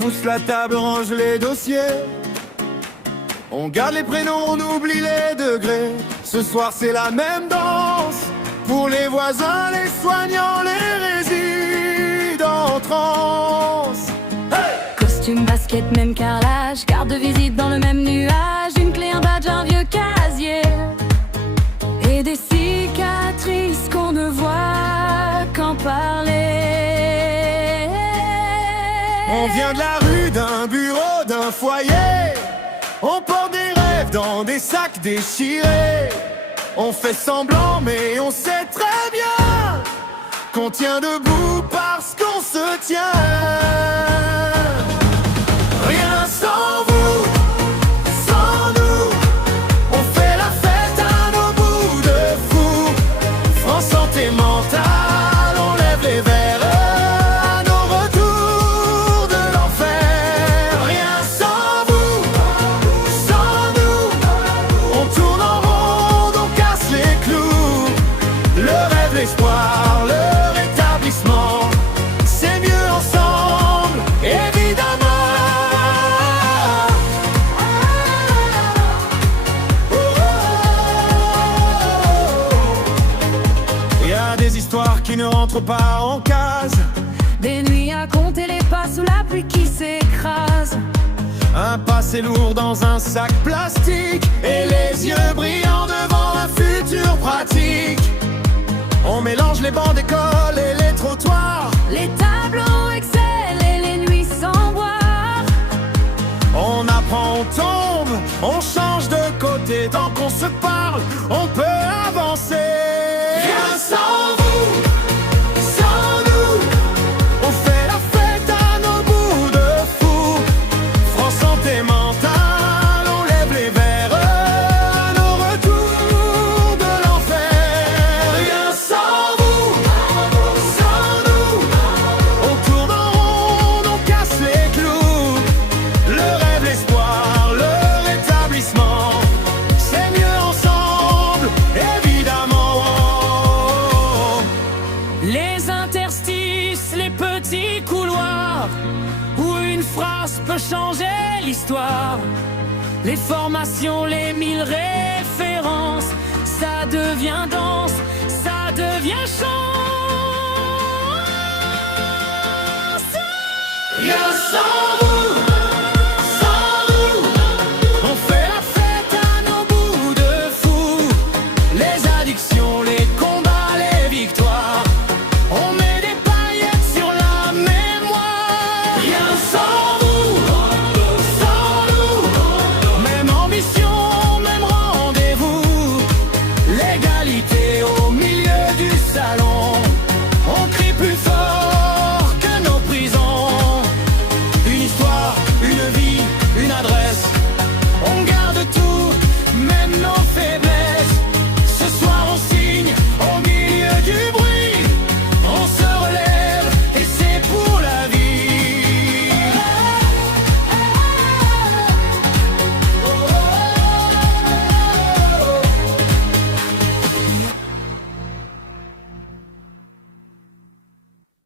pousse la table, range les dossiers. On garde les prénoms, on oublie les degrés. Ce soir c'est la même danse. Pour les voisins, les soignants, les résidents en transe. Costume, basket, même carrelage, carte de visite dans le même nuage. Une clé, un badge, un vieux casier. Et des cicatrices qu'on ne voit qu'en parler. On vient de la rue, d'un bureau, d'un foyer. On porte des rêves dans des sacs déchirés. On fait semblant mais on sait très bien qu'on tient debout parce qu'on se tient. Rien sans vous, sans nous. On fait la fête à nos bouts de fou. France santé mentale, on lève les verres à nos retours de l'enfer. Rien sans vous, sans nous. On tourne en rond, on casse les clous. Le rêve, l'espoir, le rétablissement, c'est mieux ensemble, évidemment. Il y a des histoires qui ne rentrent pas en case. Des nuits à compter les pas sous la pluie qui s'écrase. Un passé lourd dans un sac plastique et les yeux brillants devant un futur pratique. On mélange les bancs d'école et les trottoirs. Les tableaux Excel et les nuits sans boire. On apprend, on tombe, on change de côté. Tant qu'on se parle, on peut avancer. Rien sans vous, sans nous. On fait la fête à nos bouts de fou. France santé mentale, on lève les verres à nos retours de l'enfer. Rien sans vous, sans nous. On tourne en rond, on casse les clous. Le rêve, l'espoir, le rétablissement, c'est mieux ensemble, évidemment. Les interstices, les petits couloirs où une phrase peut changer l'histoire. Les formations, les 1000 références, ça devient danse, ça devient chance. Rien sans